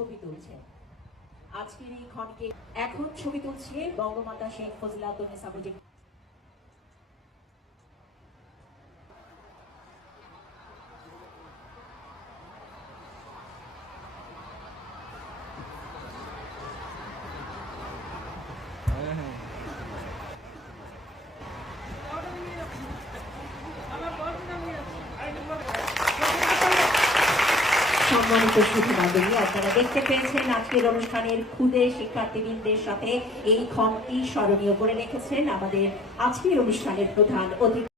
ছবি তুলছে। আজকের এই ক্ষণকে এখন ছবি তুলছে বঙ্গমাতা শেখ ফজিলাতুন্নেসা মুজিব। সম্মানিত সুধীমণ্ডলী, আপনারা দেখতে পেয়েছেন আজকের অনুষ্ঠানের ক্ষুদে শিক্ষার্থীবৃন্দের সাথে এই ক্ষণটি স্মরণীয় করে রেখেছেন আমাদের আজকের অনুষ্ঠানের প্রধান অতিথি।